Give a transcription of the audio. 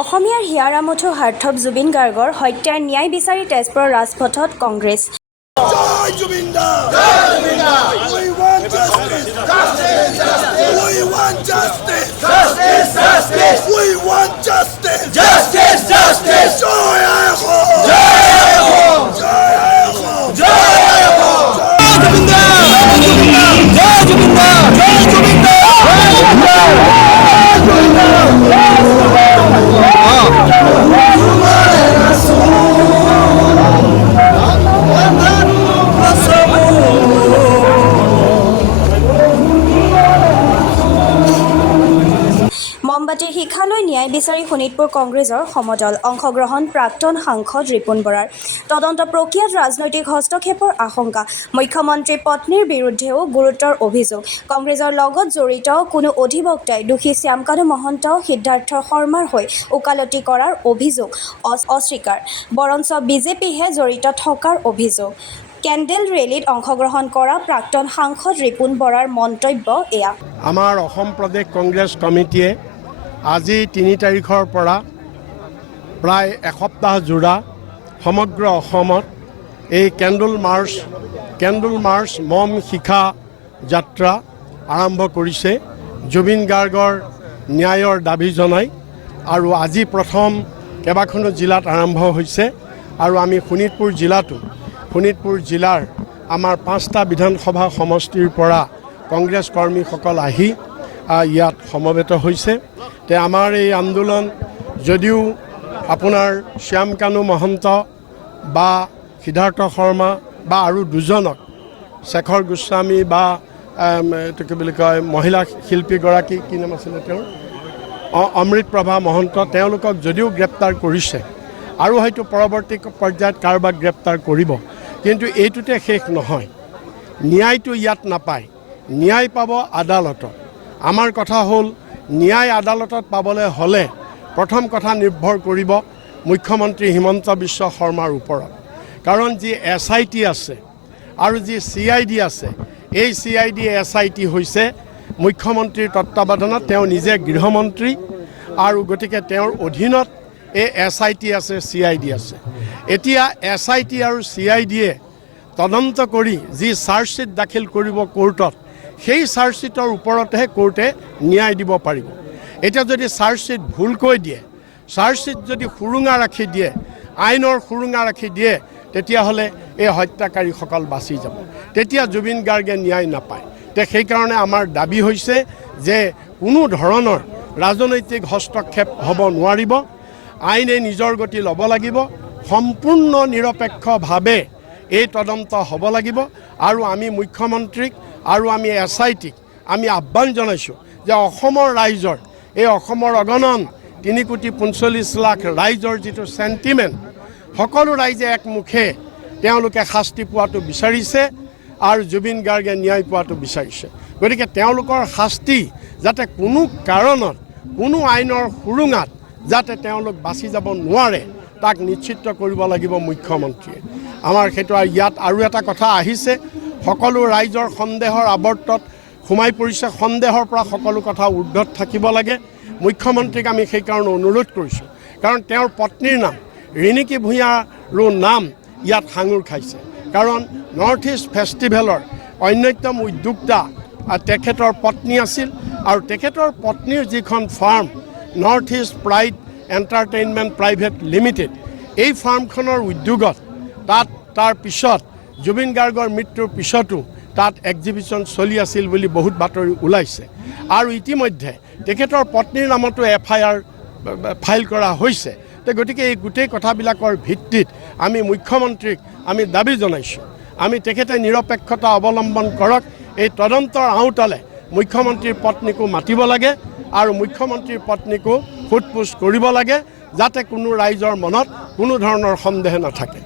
অসমীয়াৰ হিয়াৰামঠু হাৰ্থব জুবিন গাৰ্গৰ হত্যাৰ ন্যায় বিচাৰি তেজপুৰৰ ৰাজপথত কংগ্ৰেছ। জয় জুবিন দা! জয় জুবিন দা! We want justice! Justice! Justice! We want justice! Justice! Justice! We want justice! Justice! Justice! জয় আইহো! জয় আইহো! জয় আইহো! জয় আইহো! জয় জুবিন দা! জয় জুবিন দা! জয় জুবিন দা! জয় জুবিন দা! জয় জুবিন দা! জয় জুবিন দা! মমবাতিৰ শিক্ষালৈ ন্যায় বিচাৰি শোণিতপুৰ কংগ্ৰেছৰ সমদল অংশগ্ৰহণ প্ৰাক্তন সাংসদ ৰিপুণ বৰাৰ তদন্ত প্ৰক্ৰিয়াত ৰাজনৈতিক হস্তক্ষেপৰ আশংকা মুখ্যমন্ত্ৰীৰ পত্নীৰ বিৰুদ্ধেও গুৰুতৰ অভিযোগ কংগ্ৰেছৰ লগত জড়িত কোনো অধিবক্তাই দোষী শ্যামকানু মহন্ত সিদ্ধাৰ্থ শৰ্মাৰ হৈ ওকালতি কৰাৰ অভিযোগ অস্বীকাৰ বৰঞ্চ বিজেপিহে জড়িত থকাৰ অভিযোগ কেণ্ডেল ৰেলীত অংশগ্ৰহণ কৰা প্ৰাক্তন সাংসদ ৰিপুণ বৰাৰ মন্তব্য এয়া আমাৰ অসম প্ৰদেশ কংগ্ৰেছ কমিটিয়ে আজি ৩ তাৰিখৰ পৰা প্ৰায় এসপ্তাহ জোৰা সমগ্ৰ অসমত এই কেণ্ডল মাৰ্চ মম শিখা যাত্ৰা আৰম্ভ কৰিছে জুবিন গাৰ্গৰ ন্যায়ৰ দাবী জনাই আৰু আজি প্ৰথম কেইবাখনো জিলাত আৰম্ভ হৈছে আৰু আমি শোণিতপুৰ জিলাৰ আমাৰ 5টা বিধানসভা সমষ্টিৰ পৰা কংগ্ৰেছ কৰ্মীসকল আহি ইয়াত সমবেত হৈছে তে আমাৰ এই আন্দোলন যদিও আপোনাৰ শ্যামকানু মহন্ত বা সিদ্ধাৰ্থ শৰ্মা বা আৰু দুজনক শেখৰ গোস্বামী বা এইটো কি বুলি কয় মহিলা শিল্পীগৰাকী কি নাম আছিলে তেওঁৰ অমৃতপ্ৰভা মহন্ত তেওঁলোকক যদিও গ্ৰেপ্তাৰ কৰিছে আৰু হয়তো পৰৱৰ্তী পৰ্যায়ত কাৰোবাক গ্ৰেপ্তাৰ কৰিব কিন্তু এইটোতে শেষ নহয় ন্যায়টো ইয়াত নাপায় ন্যায় পাব আদালতত আমাৰ কথা হ'ল ন্যায় আদালতত পাবলৈ হ'লে প্ৰথম কথা নিৰ্ভৰ কৰিব মুখ্যমন্ত্ৰী হিমন্ত বিশ্ব শৰ্মাৰ ওপৰত কাৰণ যি SIT আছে আৰু যি CID আছে এই CID SIT হৈছে মুখ্যমন্ত্ৰীৰ তত্ত্বাৱধানত তেওঁ নিজে গৃহমন্ত্ৰী আৰু গতিকে তেওঁৰ অধীনত এই SIT আছে CID আছে এতিয়া SIT আৰু CIDয়ে তদন্ত কৰি যি চাৰ্জশ্বিট দাখিল কৰিব কোৰ্টত সেই চাৰ্জশ্বিটৰ ওপৰতহে কোৰ্টে ন্যায় দিব পাৰিব এতিয়া যদি চাৰ্জশ্বিট ভুলকৈ দিয়ে চাৰ্জশ্বিট যদি সুৰুঙা ৰাখি দিয়ে আইনৰ সুৰুঙা ৰাখি দিয়ে তেতিয়াহ'লে এই হত্যাকাৰীসকল বাচি যাব তেতিয়া জুবিন গাৰ্গে ন্যায় নাপায় তে সেইকাৰণে আমাৰ দাবী হৈছে যে কোনো ধৰণৰ ৰাজনৈতিক হস্তক্ষেপ হ'ব নোৱাৰিব আইনে নিজৰ গতি ল'ব লাগিব সম্পূৰ্ণ নিৰপেক্ষভাৱে এই তদন্ত হ'ব লাগিব আৰু আমি মুখ্যমন্ত্ৰীক আৰু আমি SITক আমি আহ্বান জনাইছোঁ যে অসমৰ ৰাইজৰ এই অসমৰ অগণন 3,45,00,000 ৰাইজৰ যিটো চেণ্টিমেণ্ট সকলো ৰাইজে একমুখে তেওঁলোকে শাস্তি পোৱাটো বিচাৰিছে আৰু জুবিন গাৰ্গে ন্যায় পোৱাটো বিচাৰিছে গতিকে তেওঁলোকৰ শাস্তি যাতে কোনো কাৰণত কোনো আইনৰ সুৰুঙাত যাতে তেওঁলোক বাচি যাব নোৱাৰে তাক নিশ্চিত কৰিব লাগিব মুখ্যমন্ত্ৰীয়ে আমাৰ সেইটো ইয়াত আৰু এটা কথা আহিছে সকলো ৰাইজৰ সন্দেহৰ আৱৰ্তত সোমাই পৰিছে সন্দেহৰ পৰা সকলো কথা ঊৰ্ধত থাকিব লাগে মুখ্যমন্ত্ৰীক আমি সেইকাৰণে অনুৰোধ কৰিছোঁ কাৰণ তেওঁৰ পত্নীৰ নাম ৰিণিকী ভূঞাৰো নাম ইয়াত সাঙুৰ খাইছে কাৰণ নৰ্থ ইষ্ট ফেষ্টিভেলৰ অন্যতম উদ্যোক্তা তেখেতৰ পত্নী আছিল আৰু তেখেতৰ পত্নীৰ যিখন farm north east pride entertainment private limited এই ফাৰ্মখনৰ উদ্যোগত তাৰ পিছত জুবিন গাৰ্গৰ মৃত্যুৰ পিছতো তাত এক্সিবিশ্যন চলি আছিল বুলি বহুত বাতৰি ওলাইছে আৰু ইতিমধ্যে তেখেতৰ পত্নীৰ নামতো FIR ফাইল কৰা হৈছে গতিকে এই গোটেই কথাবিলাকৰ ভিত্তিত আমি মুখ্যমন্ত্ৰীক আমি দাবী জনাইছোঁ আমি তেখেতে নিৰপেক্ষতা অৱলম্বন কৰক এই তদন্তৰ আওতালে মুখ্যমন্ত্ৰীৰ পত্নীকো মাতিব লাগে আৰু মুখ্যমন্ত্ৰীৰ পত্নীকো সোধ পোছ কৰিব লাগে যাতে কোনো ৰাইজৰ মনত কোনো ধৰণৰ সন্দেহ নাথাকে